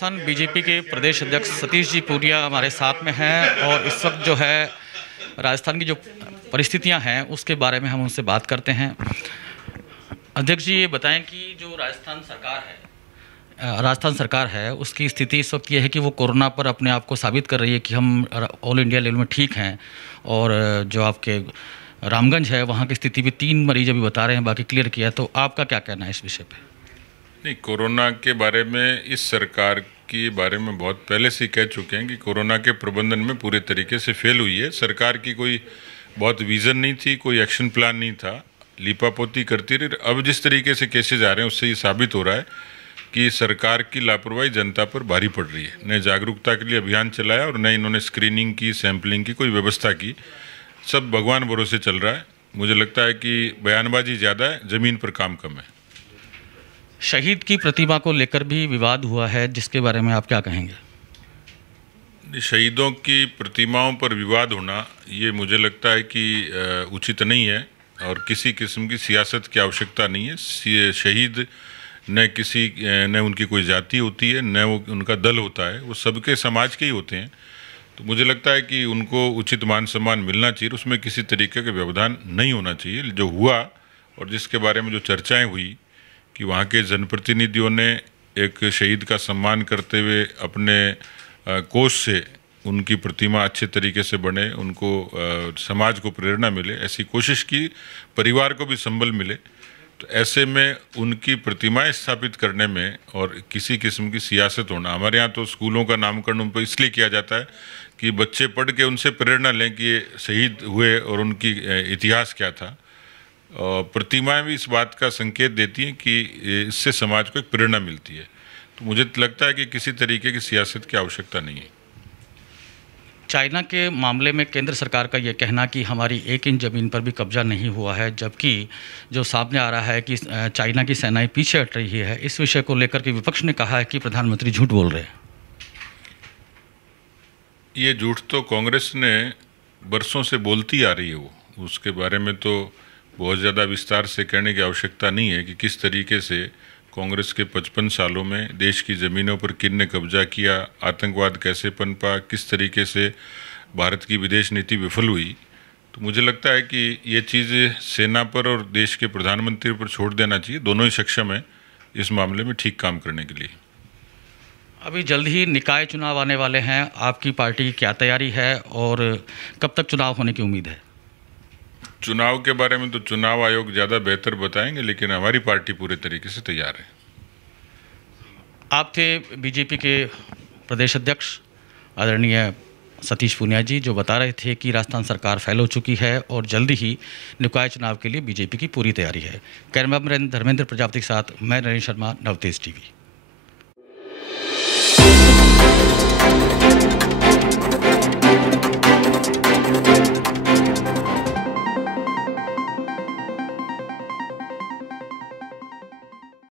Rajasthan BJP के प्रदेश अध्यक्ष सतीश जी पूनिया हमारे साथ में हैं और इस वक्त जो है राजस्थान की जो परिस्थितियां हैं उसके बारे में हम उनसे बात करते हैं। अध्यक्ष जी, ये बताएं कि जो राजस्थान सरकार है उसकी स्थिति इस वक्त ये है कि वो कोरोना पर अपने आप को साबित कर रही है कि हम ऑल इंडिया लेवल में ठीक हैं, और जो आपके रामगंज है वहाँ की स्थिति भी 3 मरीज अभी बता रहे हैं, बाकी क्लियर किया। तो आपका क्या कहना है इस विषय पे? नहीं, कोरोना के बारे में इस सरकार के बारे में बहुत पहले से कह चुके हैं कि कोरोना के प्रबंधन में पूरे तरीके से फेल हुई है। सरकार की कोई बहुत विज़न नहीं थी, कोई एक्शन प्लान नहीं था, लीपापोती करती रही। अब जिस तरीके से केसेज आ रहे हैं उससे ये साबित हो रहा है कि सरकार की लापरवाही जनता पर भारी पड़ रही है। न जागरूकता के लिए अभियान चलाया और न इन्होंने स्क्रीनिंग की, सैंपलिंग की कोई व्यवस्था की। सब भगवान भरोसे चल रहा है। मुझे लगता है कि बयानबाजी ज़्यादा है, ज़मीन पर काम कम है। शहीद की प्रतिमा को लेकर भी विवाद हुआ है, जिसके बारे में आप क्या कहेंगे? शहीदों की प्रतिमाओं पर विवाद होना ये मुझे लगता है कि उचित नहीं है, और किसी किस्म की सियासत की आवश्यकता नहीं है। शहीद न उनकी कोई जाति होती है, न वो उनका दल होता है, वो सबके समाज के ही होते हैं। तो मुझे लगता है कि उनको उचित मान सम्मान मिलना चाहिए, उसमें किसी तरीके का व्यवधान नहीं होना चाहिए। जो हुआ और जिसके बारे में जो चर्चाएं हुई कि वहाँ के जनप्रतिनिधियों ने एक शहीद का सम्मान करते हुए अपने कोष से उनकी प्रतिमा अच्छे तरीके से बने, उनको समाज को प्रेरणा मिले, ऐसी कोशिश की, परिवार को भी संबल मिले। तो ऐसे में उनकी प्रतिमाएं स्थापित करने में और किसी किस्म की सियासत होना, हमारे यहाँ तो स्कूलों का नामकरण उन पर इसलिए किया जाता है कि बच्चे पढ़ के उनसे प्रेरणा लें कि ये शहीद हुए और उनकी इतिहास क्या था। प्रतिमाएं भी इस बात का संकेत देती हैं कि इससे समाज को एक प्रेरणा मिलती है। तो मुझे लगता है कि किसी तरीके की सियासत की आवश्यकता नहीं है। चाइना के मामले में केंद्र सरकार का यह कहना कि हमारी 1 इंच ज़मीन पर भी कब्जा नहीं हुआ है, जबकि जो सामने आ रहा है कि चाइना की सेनाएं पीछे हट रही है, इस विषय को लेकर के विपक्ष ने कहा है कि प्रधानमंत्री झूठ बोल रहे हैं। ये झूठ तो कांग्रेस ने बरसों से बोलती आ रही है, वो उसके बारे में तो बहुत ज़्यादा विस्तार से कहने की आवश्यकता नहीं है कि किस तरीके से कांग्रेस के 55 सालों में देश की ज़मीनों पर किसने कब्जा किया, आतंकवाद कैसे पनपा, किस तरीके से भारत की विदेश नीति विफल हुई। तो मुझे लगता है कि ये चीज़ सेना पर और देश के प्रधानमंत्री पर छोड़ देना चाहिए। दोनों ही सक्षम हैं इस मामले में ठीक काम करने के लिए। अभी जल्द ही निकाय चुनाव आने वाले हैं, आपकी पार्टी की क्या तैयारी है और कब तक चुनाव होने की उम्मीद है? चुनाव के बारे में तो चुनाव आयोग ज़्यादा बेहतर बताएंगे, लेकिन हमारी पार्टी पूरे तरीके से तैयार है। आप थे बीजेपी के प्रदेश अध्यक्ष आदरणीय सतीश पूनिया जी, जो बता रहे थे कि राजस्थान सरकार फेल हो चुकी है और जल्दी ही निकाय चुनाव के लिए बीजेपी की पूरी तैयारी है। कैमरामैन धर्मेंद्र प्रजापति के साथ मैं नरेंद्र शर्मा, नवतेज टीवी।